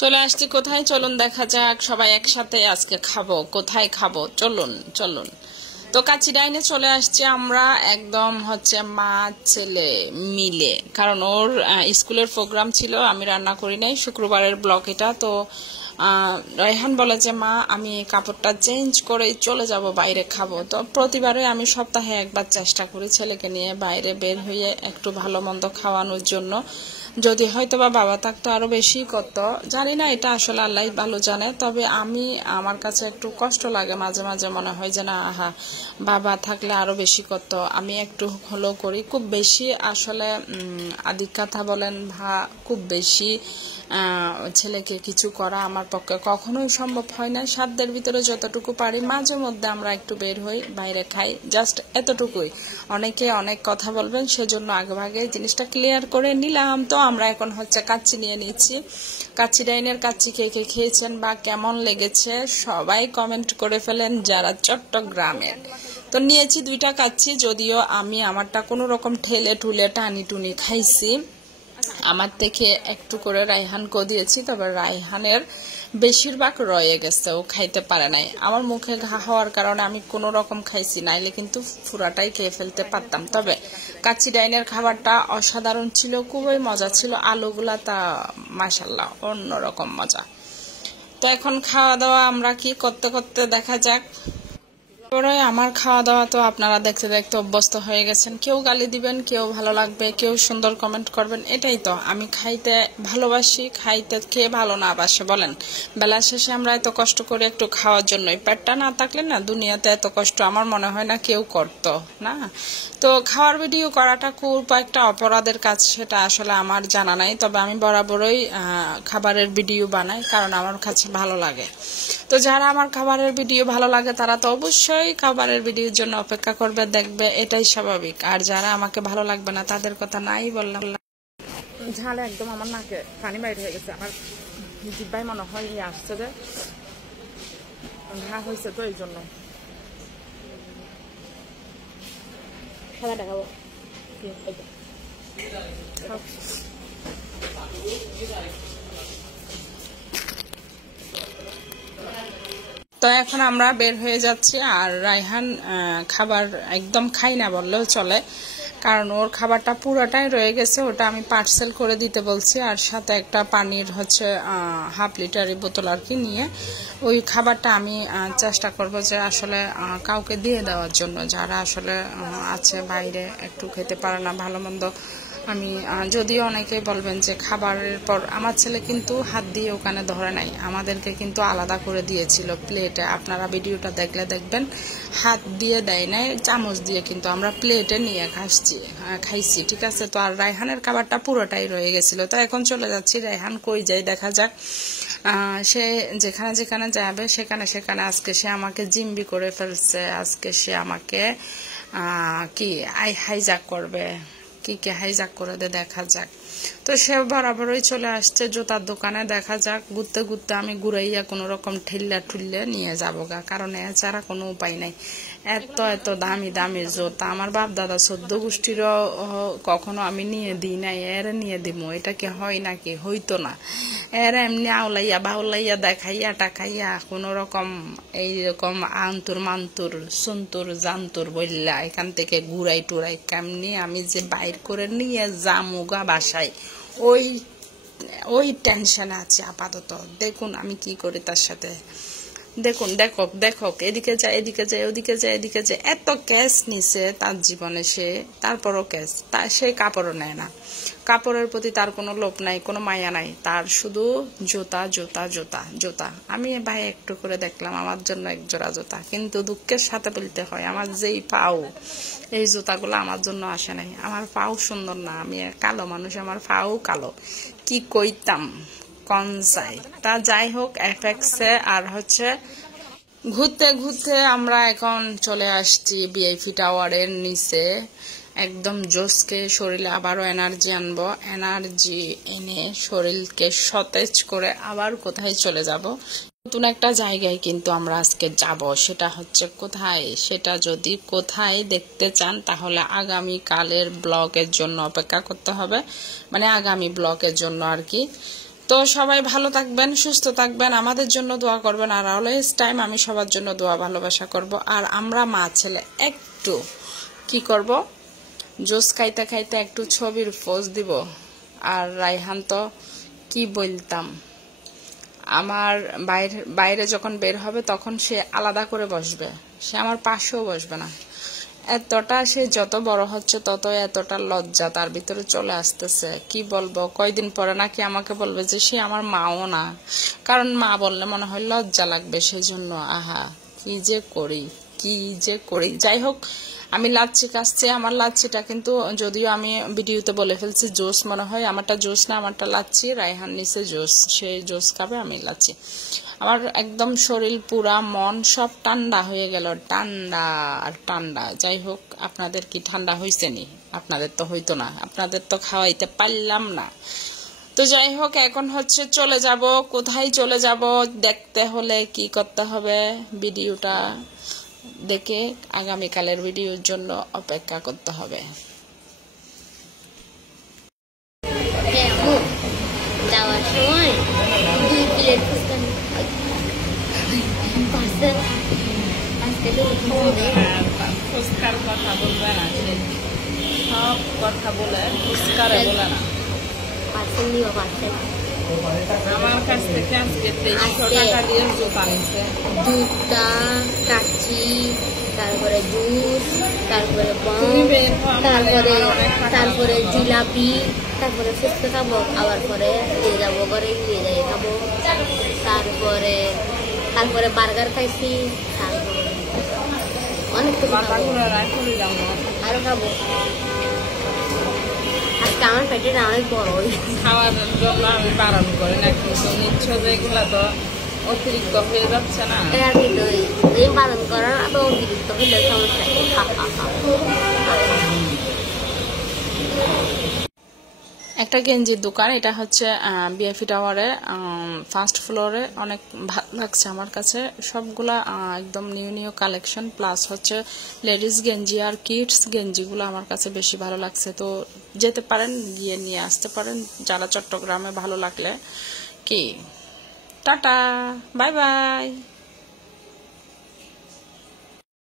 চলে আসছি কোথায়, চলুন দেখা যাক। সবাই একসাথে আজকে খাবো, কোথায় খাবো চলুন চলুন। তো কাচ্চি ডাইনে চলে আসছি আমরা, একদম হচ্ছে মা ছেলে মিলে, কারণ ওর স্কুলের প্রোগ্রাম ছিল, আমি রান্না করি নাই, শুক্রবারের ব্লক এটা। তো রায়হান বলে যে মা আমি কাপড়টা চেঞ্জ করে চলে যাব, বাইরে খাবো। তো প্রতিবারে আমি সপ্তাহে একবার চেষ্টা করি ছেলেকে নিয়ে বাইরে বের হয়ে একটু ভালো মন্দ খাওয়ানোর জন্য। যদি হয়তো বা বাবা থাকতো আরো বেশি করতো, জানি না, এটা আসলে আল্লাহ ভালো জানে। তবে আমার কাছে একটু কষ্ট লাগে, মাঝে মাঝে মনে হয় যে না, আহা বাবা থাকলে আরো বেশি করতো। আমি একটু হলো করি, খুব বেশি আসলে আদিক কথা বলেন খুব বেশি ছেলেকে কিছু করা আমার পক্ষে কখনোই সম্ভব হয় না। সাধ্যের ভিতরে যতটুকু পারি, মাঝে মধ্যে আমরা একটু বের হই, বাইরে খাই, জাস্ট এতটুকুই। অনেকে অনেক কথা বলবেন, সেজন্য আগেভাগে জিনিসটা ক্লিয়ার করে নিলাম। তো আমরা এখন হচ্ছে কাচ্চি নিয়ে নিচ্ছি। কাচ্চি ডাইনের কাচ্চি কে কে খেয়েছেন বা কেমন লেগেছে সবাই কমেন্ট করে ফেলেন যারা চট্টগ্রামের। তো নিয়েছি 2টা কাচ্চি, যদিও আমি আমারটা কোনো রকম ঠেলে ঠুলে টানি টুনি খাইছি। আমার থেকে একটু করে রায়হানকেও দিয়েছি, তবে রায়হানের বেশিরভাগ রয়ে গেছে, ও খাইতে পারে নাই। আমার মুখে ঘা হওয়ার কারণে আমি কোনো রকম খাইছি, নাইলে কিন্তু পুরাটাই খেয়ে ফেলতে পারতাম। তবে কাচ্চি ডাইনের খাবারটা অসাধারণ ছিল, খুবই মজা ছিল। আলুগুলা তা মাশাল্লাহ অন্যরকম মজা। তো এখন খাওয়া দাওয়া আমরা কি করতে করতে দেখা যাক। তারপরে আমার খাওয়া দাওয়া তো আপনারা দেখতে দেখতে অভ্যস্ত হয়ে গেছেন। কেউ গালি দিবেন, কেউ ভালো লাগবে, কেউ সুন্দর কমেন্ট করবেন, এটাই তো। আমি খাইতে ভালোবাসি, খাইতে খেয়ে ভালো না বাসে বলেন। বেলা শেষে আমরা এত কষ্ট করে একটু খাওয়ার জন্যই, পেটটা না থাকলে না দুনিয়াতে এত কষ্ট আমার মনে হয় না কেউ করতো না। তো খাওয়ার ভিডিও করাটা খুব একটা অপরাধের কাজ, সেটা আসলে আমার জানা নাই। তবে আমি বরাবরই খাবারের ভিডিও বানাই, কারণ আমার কাছে ভালো লাগে। তো যারা আমার খাবারের ভিডিও ভালো লাগে তারা তো অবশ্যই খাবারের ভিডিওর জন্য অপেক্ষা করবে, দেখবে, এটাই স্বাভাবিক। আর যারা আমাকে ভালো লাগবে না তাদের কথা নাই বললাম। ঝালে একদম আমার নাকে পানি বাইর হয়ে গেছে, আমার জিব্বাই মনে হয় আসছে যে ঘা হয়েছে, তো এই জন্য খেলা দেখাবো। তো এখন আমরা বের হয়ে যাচ্ছি। আর রায়হান খাবার একদম খাই না বললেও চলে, কারণ ওর খাবারটা পুরোটাই রয়ে গেছে, ওটা আমি পার্সেল করে দিতে বলছি। আর সাথে একটা পানির হচ্ছে 1/2 লিটারের বোতল আর কি নিয়ে, ওই খাবারটা আমি চেষ্টা করব যে আসলে কাউকে দিয়ে দেওয়ার জন্য, যারা আসলে আছে বাইরে একটু খেতে পারে না ভালো মন্দ। আমি যদিও অনেকেই বলবেন যে খাবারের পর, আমার ছেলে কিন্তু হাত দিয়ে ওখানে ধরে নাই, আমাদেরকে কিন্তু আলাদা করে দিয়েছিল প্লেটে। আপনারা ভিডিওটা দেখলে দেখবেন, হাত দিয়ে দেয় নাই, চামচ দিয়ে কিন্তু আমরা প্লেটে নিয়ে খাইছি, ঠিক আছে। তো আর রায়হানের খাবারটা পুরোটাই রয়ে গেছিল। তো এখন চলে যাচ্ছি, রায়হান কই যায় দেখা যাক। সে যেখানে যেখানে যাবে সেখানে সেখানে আজকে সে আমাকে জিম্বি করে ফেলছে, আজকে সে আমাকে কি হাইজাক করবে, কি হাইজাক করে দে, দেখা যাক। তো সে বরাবরই চলে আসছে জুতার দোকানে, দেখা যাক। ঘুরতে ঘুরতে আমি ঘুরাইয়া কোনো রকম ঠেল্লা ঠুল্লে নিয়ে যাবো গা, কারণ এছাড়া কোনো উপায় নাই। এত এত দামি দামি জুতা আমার বাপ দাদা 14 গোষ্ঠীরও কখনো আমি নিয়ে দিই নাই, এর নিয়ে দিব, এটা কি হয় নাকি? হইতো না। এর এমনি আউলাইয়া বাউলাইয়া দেখাইয়া টাকাইয়া কোনো রকম এইরকম আন্তুর মান্তুর সন্তুর জান্তুর বললা এখান থেকে ঘুরাই টুরাই কেমনি আমি যে বাইর করে নিয়ে জামুগা বাসায়, ওই টেনশনে আছে আপাতত। দেখুন আমি কি করি তার সাথে। দেখুন, দেখো, এদিকে যায় এদিকে যায়, ওদিকে যায় এদিকে যায়, এত ক্যাশ নিছে তার জীবনে সে, তারপরও ক্যাশ, সে কাপড়ও নেয় না। কাপড়ের প্রতি তার কোনো লোভ নাই, কোনো মায়া নাই, তার শুধু জুতা জুতা জুতা জুতা। আমি ভাই একটু করে দেখলাম আমার জন্য এক জোড়া জুতা, কিন্তু দুঃখের সাথে বলতে হয় আমার যেই পাও, এই জুতাগুলো আমার জন্য আসে নাই। আমার পাও সুন্দর না, আমি কালো মানুষ, আমার পাও কালো, কি কইতাম কনসাই। তা যাই হোক, এফএক্সে আর হচ্ছে ঘুরতে ঘুরতে আমরা এখন চলে আসছি ভিআইপি টাওয়ারের নিচে। একদম জোসকে শরীরে আবারও এনার্জি আনবো, এনার্জি এনে শরীরকে সতেজ করে আবার কোথায় চলে যাব, নতুন একটা জায়গায় কিন্তু আমরা আজকে যাব। সেটা হচ্ছে কোথায়, সেটা যদি কোথায় দেখতে চান তাহলে আগামী কালের ব্লগের জন্য অপেক্ষা করতে হবে, মানে আগামী ব্লগের জন্য আর কি। তো সবাই ভালো থাকবেন, সুস্থ থাকবেন, আমাদের জন্য দোয়া করবেন, আর অলওয়েজ টাইম আমি সবার জন্য দোয়া ভালোবাসা করব। আর আমরা মা ছেলে একটু কি করব, জুস খাইতে খাইতে একটু ছবির পোজ দিব। আর রায়হান তো কি বলতাম, আমার বাইরে যখন বের হবে তখন সে আলাদা করে বসবে, সে আমার পাশেও বসবে না। এতটা সে যত বড় হচ্ছে তত এতটা লজ্জা তার ভিতরে চলে আসতেছে। কি বলবো, কয়দিন পরে নাকি আমাকে বলবে যে সে আমার মাও না, কারণ মা বললে মনে হয় লজ্জা লাগবে, সেই জন্য। আহা, কি যে করি, কি যে করি। যাই হোক, আমি লাচ্ছি কাচ্ছি, আমার লাচ্ছিটা কিন্তু যদিও আমি ভিডিওতে বলে ফেলছি জুস, মনে হয় আমারটা জুস না, আমারটা লাচ্ছি। রায়হান নিচে জুস, সে জুস খাবে, আমি লাচ্ছি। আমার একদম শরীর পুরা মন সব ঠান্ডা হয়ে গেল, ঠান্ডা আর ঠান্ডা। যাই হোক, আপনাদের কি ঠান্ডা হয়েছে নি? আপনাদের তো হইতো না, আপনাদের তো খাওয়াইতে পারলাম না। তো যাই হোক, এখন হচ্ছে চলে যাব। কোথায় চলে যাব দেখতে হলে কি করতে হবে, ভিডিওটা দেখে আগামীকালের ভিডিওর জন্য অপেক্ষা করতে হবে। যাওয়ার সময় 2 প্লেট ফুচকার কথা বলবে না, সব কথা বলে ফুচকারে বলে না। পার্সেল নিও, পার্সেল আমার কাছ থেকে আজকে 2300 টাকা দিয়ে জুতা নিছে। জুতা, কাচি, তারপরে জুস, তারপরে তারপরে জিলাপি, তারপরে ফুচকা খাবো, আবার পরে নিয়ে যাবো ঘরে, নিয়ে যাই খাবো। তারপরে বার্গার খাইছি, তারপরে অনেক কিছু আরো খাবো। আজকে আমার পেটেটা অনেক বড়, খাওয়ার জন্য আমি বারণ করি না, কিন্তু নিচ্ছ যেগুলা তো অতিরিক্ত হয়ে যাচ্ছে না। বারণ করার আবার অতিরিক্ত হইলে সমস্যা। একটা গেঞ্জির দোকান, এটা হচ্ছে বিএফি টাওয়ারে, ফার্স্ট ফ্লোরে। অনেক ভালো লাগছে আমার কাছে, সবগুলা একদম নিউ নিউ কালেকশন, প্লাস হচ্ছে লেডিস গেঞ্জি আর কিডস গেঞ্জিগুলো আমার কাছে বেশি ভালো লাগছে। তো যেতে পারেন, গিয়ে নিয়ে আসতে পারেন যারা চট্টগ্রামে। ভালো লাগলে কি, টাটা, বাই বাই।